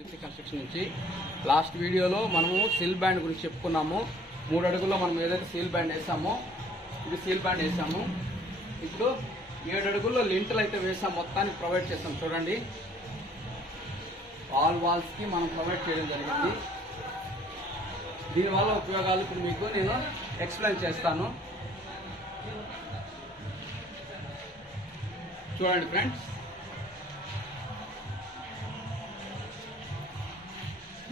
Construction నుంచి last వీడియోలో మనము సీల్ బ్యాండ్ గురించి చెప్పుకున్నాము. 3 అడుగుల్లో మనం ఏదైతే సీల్ బ్యాండ్ వేసామో ఇది సీల్ బ్యాండ్ వేసాము. ఇప్పుడు 7 అడుగుల్లో లింటల్ అయితే వేసాం, మొత్తానికి ప్రొవైడ్ చేస్తాం. చూడండి, ఆల్ వాల్స్ కి మనం ప్రొవైడ్ చేయడం జరిగింది. దీనివల్ల ఉపయోగాలు ఇప్పుడు మీకు నేను ఎక్స్ప్లెయిన్ చేస్తాను. చూడండి ఫ్రెండ్స్,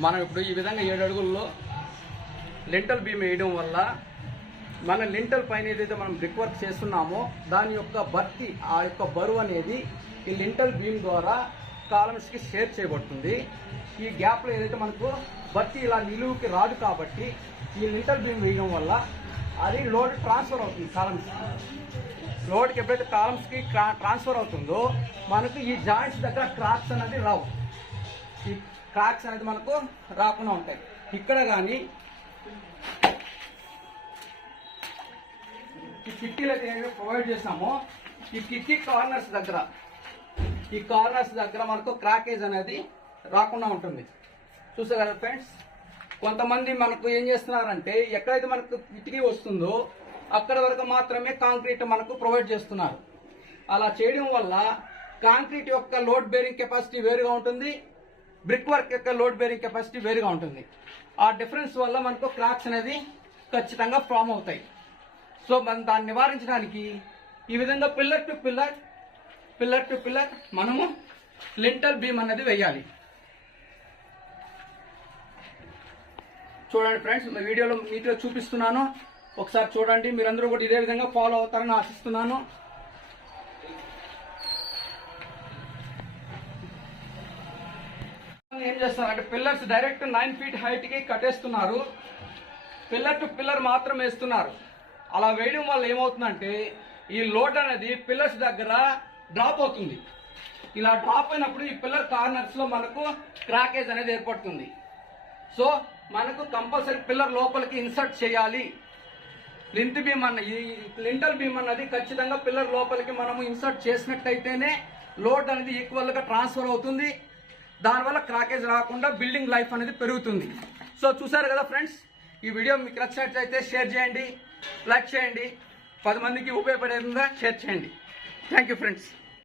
మనం ఇప్పుడు ఈ విధంగా 7 అడుగుల్లో లింటల్ బీమ్ వేయడం వల్ల మన లింటల్ పైన ఏదైతే మనం బ్రిక్ వర్క్ చేస్తున్నామో దాని యొక్క భర్తీ, ఆ యొక్క బరువు అనేది ఈ లింటల్ బీమ్ ద్వారా కాలమ్స్కి షేర్ చేయబడుతుంది. ఈ గ్యాప్లో ఏదైతే మనకు భర్తీ ఇలా నిలువుకి రాదు కాబట్టి ఈ లింటల్ బీమ్ వేయడం వల్ల అది లోడ్ ట్రాన్స్ఫర్ అవుతుంది కాలమ్స్కి. లోడ్కి ఎప్పుడైతే కాలమ్స్కి ట్రాన్స్ఫర్ అవుతుందో మనకు ఈ జాయింట్స్ దగ్గర క్రాక్స్ అనేది రావు. ఈ క్రాక్స్ అనేది మనకు రాకుండా ఉంటాయి. ఇక్కడ కానీ ఈ కిట్టీలు అయితే ఏమైనా ప్రొవైడ్ చేస్తామో ఈ కిట్టీ కార్నర్స్ దగ్గర మనకు క్రాకేజ్ అనేది రాకుండా ఉంటుంది. చూసారు కదా ఫ్రెండ్స్, కొంతమంది మనకు ఏం చేస్తున్నారంటే ఎక్కడైతే మనకు కిటికీ వస్తుందో అక్కడ వరకు మాత్రమే కాంక్రీట్ మనకు ప్రొవైడ్ చేస్తున్నారు. అలా చేయడం వల్ల కాంక్రీట్ యొక్క లోడ్ బేరింగ్ కెపాసిటీ వేరుగా ఉంటుంది, బ్రిక్ వర్క్ యొక్క లోడ్ బేరింగ్ కెపాసిటీ వేరుగా ఉంటుంది. ఆ డిఫరెన్స్ వల్ల మనకు క్రాక్స్ అనేది ఖచ్చితంగా ఫామ్ అవుతాయి. సో మనం దాన్ని నివారించడానికి ఈ విధంగా పిల్లర్ టు పిల్లర్ మనము లింటల్ బీమ్ అనేది వేయాలి. చూడండి ఫ్రెండ్స్, వీడియోలో నీట్గా చూపిస్తున్నాను, ఒకసారి చూడండి. మీరందరూ కూడా ఇదే విధంగా ఫాలో అవుతారని ఆశిస్తున్నాను. ఏం చేస్తారంటే పిల్లర్స్ డైరెక్ట్ 9 feet హైట్ కి కట్టేస్తున్నారు, పిల్లర్ టు పిల్లర్ మాత్రం వేస్తున్నారు. అలా వేయడం వల్ల ఏమవుతుందంటే ఈ లోడ్ అనేది పిల్లర్స్ దగ్గర డ్రాప్ అవుతుంది. ఇలా డ్రాప్ అయినప్పుడు ఈ పిల్లర్ కార్నర్స్ లో మనకు క్రాకేజ్ అనేది ఏర్పడుతుంది. సో మనకు కంపల్సరీ పిల్లర్ లోపలికి ఇన్సర్ట్ చేయాలి. లింటల్ బీమ్ అన్నది ఖచ్చితంగా పిల్లర్ లోపలికి మనము ఇన్సర్ట్ చేసినట్టయితేనే లోడ్ అనేది ఈక్వల్ గా ట్రాన్స్ఫర్ అవుతుంది. దానివల్ల క్రాకేజ్ రాకుండా బిల్డింగ్ లైఫ్ అనేది పెరుగుతుంది. సో చూసారు కదా ఫ్రెండ్స్, ఈ వీడియో మీకు నచ్చినట్లయితే షేర్ చేయండి, లైక్ చేయండి, 10 మందికి ఉపయోగపడే విధంగా షేర్ చేయండి. Thank you friends.